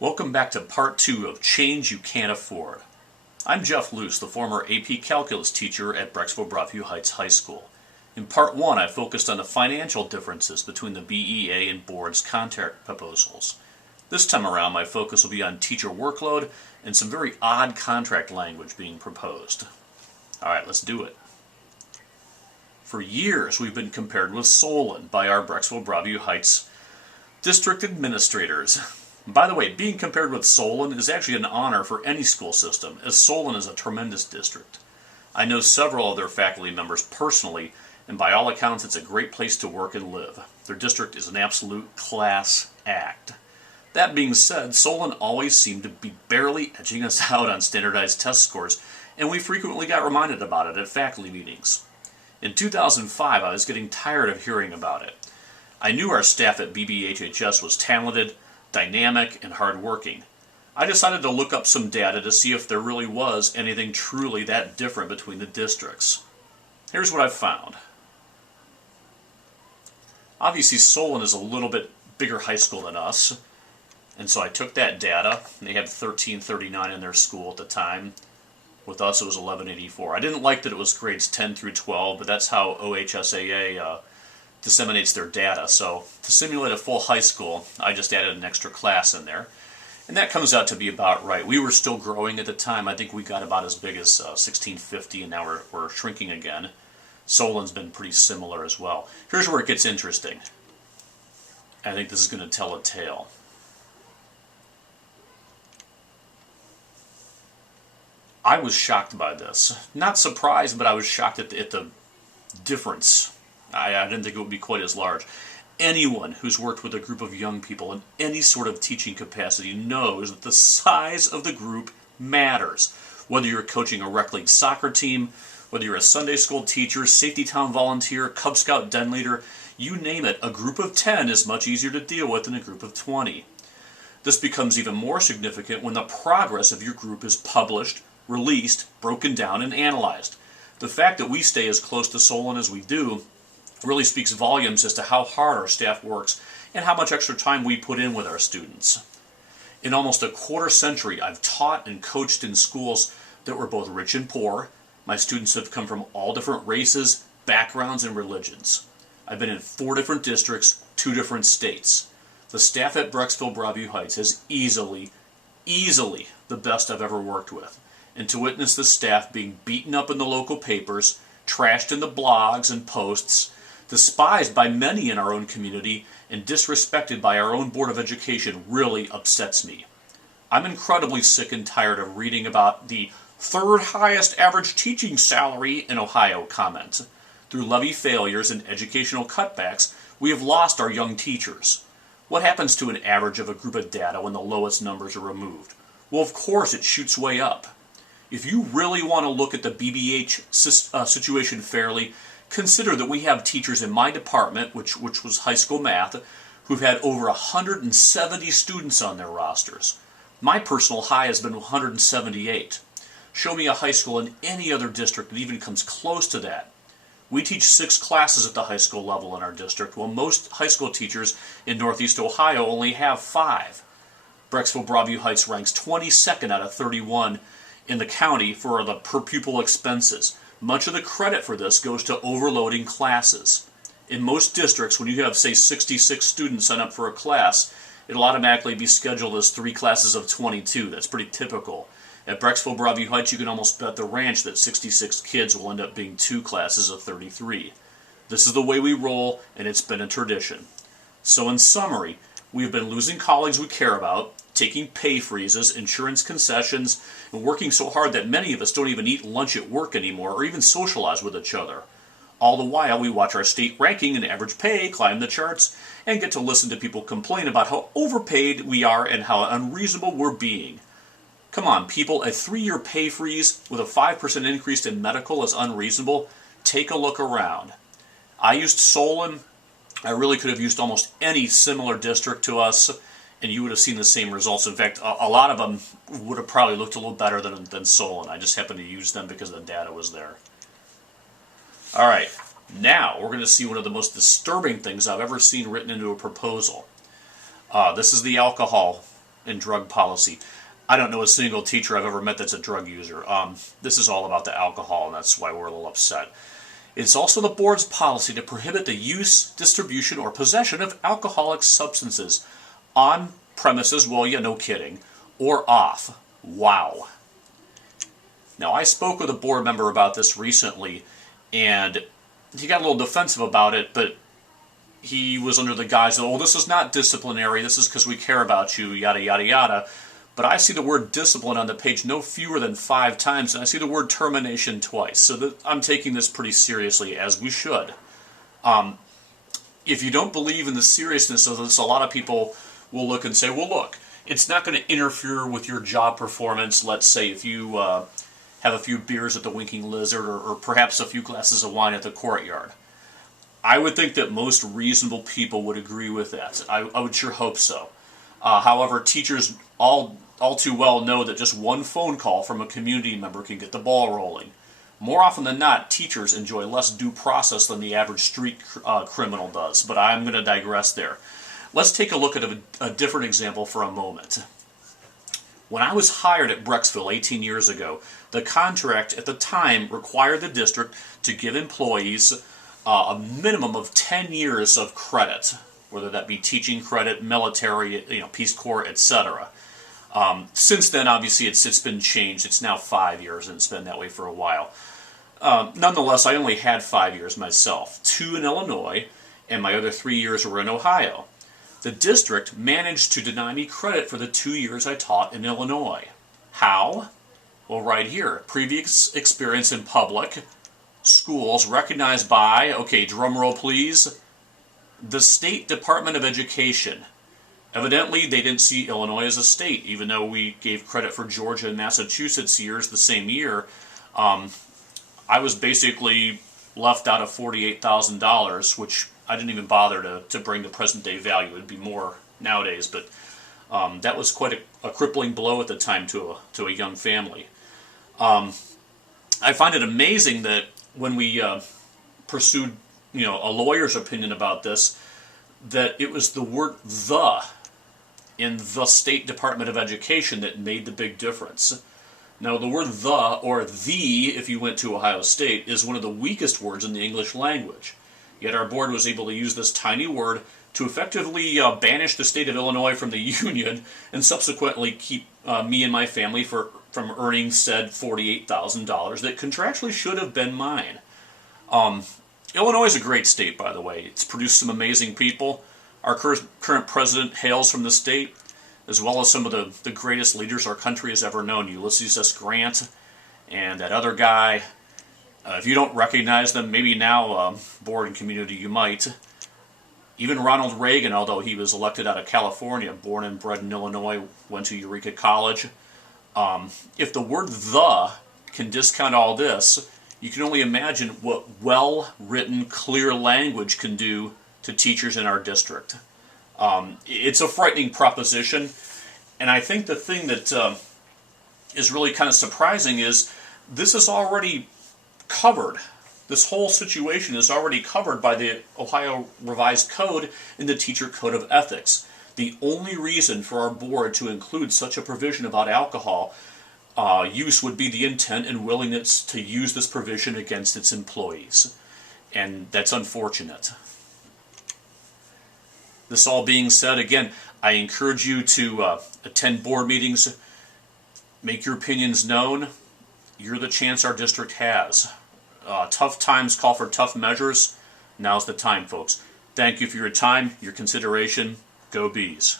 Welcome back to part 2 of Change You Can't Afford. I'm Jeff Luce, the former AP Calculus teacher at Brecksville-Broadview Heights High School. In part 1, I focused on the financial differences between the BEA and board's contract proposals. This time around, my focus will be on teacher workload and some very odd contract language being proposed. Alright, let's do it. For years, we've been compared with Solon by our Brecksville-Broadview Heights district administrators. By the way, being compared with Solon is actually an honor for any school system, as Solon is a tremendous district. I know several of their faculty members personally, and by all accounts it's a great place to work and live. Their district is an absolute class act. That being said, Solon always seemed to be barely edging us out on standardized test scores, and we frequently got reminded about it at faculty meetings. In 2005, I was getting tired of hearing about it. I knew our staff at BBHHS was talented, dynamic, and hardworking. I decided to look up some data to see if there really was anything truly that different between the districts. Here's what I've found. Obviously, Solon is a little bit bigger high school than us, and so I took that data, and they had 1339 in their school at the time. With us, it was 1184. I didn't like that it was grades 10 through 12, but that's how OHSAA disseminates their data. So to simulate a full high school, I just added an extra class in there. And that comes out to be about right. We were still growing at the time. I think we got about as big as 1650, and now we're shrinking again. Solon's been pretty similar as well. Here's where it gets interesting. I think this is going to tell a tale. I was shocked by this. Not surprised, but I was shocked at the difference. I didn't think it would be quite as large. Anyone who's worked with a group of young people in any sort of teaching capacity knows that the size of the group matters. Whether you're coaching a rec league soccer team, whether you're a Sunday school teacher, safety town volunteer, Cub Scout den leader, you name it, a group of 10 is much easier to deal with than a group of 20. This becomes even more significant when the progress of your group is published, released, broken down, and analyzed. The fact that we stay as close to Solon as we do really speaks volumes as to how hard our staff works and how much extra time we put in with our students. In almost a quarter century, I've taught and coached in schools that were both rich and poor. My students have come from all different races, backgrounds, and religions. I've been in 4 different districts, 2 different states. The staff at Brecksville-Broadview Heights is easily the best I've ever worked with. And to witness the staff being beaten up in the local papers, trashed in the blogs and posts, despised by many in our own community, and disrespected by our own Board of Education really upsets me. I'm incredibly sick and tired of reading about the 3rd highest average teaching salary in Ohio comment. Through levy failures and educational cutbacks, we have lost our young teachers. What happens to an average of a group of data when the lowest numbers are removed? Well, of course it shoots way up. If you really want to look at the BBH situation fairly, consider that we have teachers in my department, which was high school math, who've had over 170 students on their rosters. My personal high has been 178. Show me a high school in any other district that even comes close to that. We teach 6 classes at the high school level in our district, while most high school teachers in Northeast Ohio only have 5. Brecksville-Broadview Heights ranks 22nd out of 31 in the county for the per pupil expenses. Much of the credit for this goes to overloading classes. In most districts, when you have, say, 66 students sign up for a class, it'll automatically be scheduled as 3 classes of 22. That's pretty typical. At Brecksville-Broadview Heights, you can almost bet the ranch that 66 kids will end up being 2 classes of 33. This is the way we roll, and it's been a tradition. So in summary, we've been losing colleagues we care about, taking pay freezes, insurance concessions, and working so hard that many of us don't even eat lunch at work anymore or even socialize with each other. All the while, we watch our state ranking and average pay climb the charts and get to listen to people complain about how overpaid we are and how unreasonable we're being. Come on, people, a 3-year pay freeze with a 5% increase in medical is unreasonable? Take a look around. I used Solon. I really could have used almost any similar district to us, and you would have seen the same results. In fact, a lot of them would have probably looked a little better than Solon. I just happened to use them because the data was there. All right, now we're going to see one of the most disturbing things I've ever seen written into a proposal. This is the alcohol and drug policy. I don't know a single teacher I've ever met that's a drug user. This is all about the alcohol, and that's why we're a little upset. It's also the board's policy to prohibit the use, distribution, or possession of alcoholic substances on premises, well, yeah, no kidding, or off. Wow. Now, I spoke with a board member about this recently, and he got a little defensive about it, but he was under the guise of, oh, this is not disciplinary, this is because we care about you, yada, yada, yada. But I see the word discipline on the page no fewer than 5 times, and I see the word termination twice. So I'm taking this pretty seriously, as we should. If you don't believe in the seriousness of this, a lot of people will look and say, well, look, it's not going to interfere with your job performance. Let's say if you have a few beers at the Winking Lizard, or perhaps a few glasses of wine at the Courtyard. I would think that most reasonable people would agree with that. I would sure hope so. However, teachers all too well know that just one phone call from a community member can get the ball rolling. More often than not, teachers enjoy less due process than the average street criminal does, but I'm going to digress there. Let's take a look at a different example for a moment. When I was hired at Brecksville 18 years ago, the contract at the time required the district to give employees a minimum of 10 years of credit, whether that be teaching credit, military, Peace Corps, etc. Since then, obviously, it's been changed. It's now 5 years, and it's been that way for a while. Nonetheless, I only had 5 years myself, 2 in Illinois, and my other 3 years were in Ohio. The district managed to deny me credit for the 2 years I taught in Illinois. How? Well, right here. Previous experience in public schools recognized by, okay, drum roll please, the State Department of Education. Evidently, they didn't see Illinois as a state, even though we gave credit for Georgia and Massachusetts years the same year. I was basically left out of $48,000, which I didn't even bother to bring to present-day value. It would be more nowadays, but that was quite a crippling blow at the time to a young family. I find it amazing that when we pursued, a lawyer's opinion about this, that it was the word "the" in the State Department of Education that made the big difference. Now, the word "the" or "the," if you went to Ohio State, is one of the weakest words in the English language. Yet our board was able to use this tiny word to effectively banish the state of Illinois from the Union and subsequently keep me and my family from earning said $48,000 that contractually should have been mine. Illinois is a great state, by the way. It's produced some amazing people. Our current president hails from the state, as well as some of the greatest leaders our country has ever known. Ulysses S. Grant and that other guy. If you don't recognize them, maybe now, board and community, you might. Even Ronald Reagan, although he was elected out of California, born and bred in Illinois, went to Eureka College. If the word "the" can discount all this, you can only imagine what well-written, clear language can do to teachers in our district. It's a frightening proposition, and I think the thing that is really kind of surprising is this is already covered. This whole situation is already covered by the Ohio Revised Code and the Teacher Code of Ethics. The only reason for our board to include such a provision about alcohol use would be the intent and willingness to use this provision against its employees. And that's unfortunate. This all being said, again, I encourage you to attend board meetings, make your opinions known. You're the chance our district has. Tough times call for tough measures. Now's the time, folks. Thank you for your time, your consideration. Go Bees.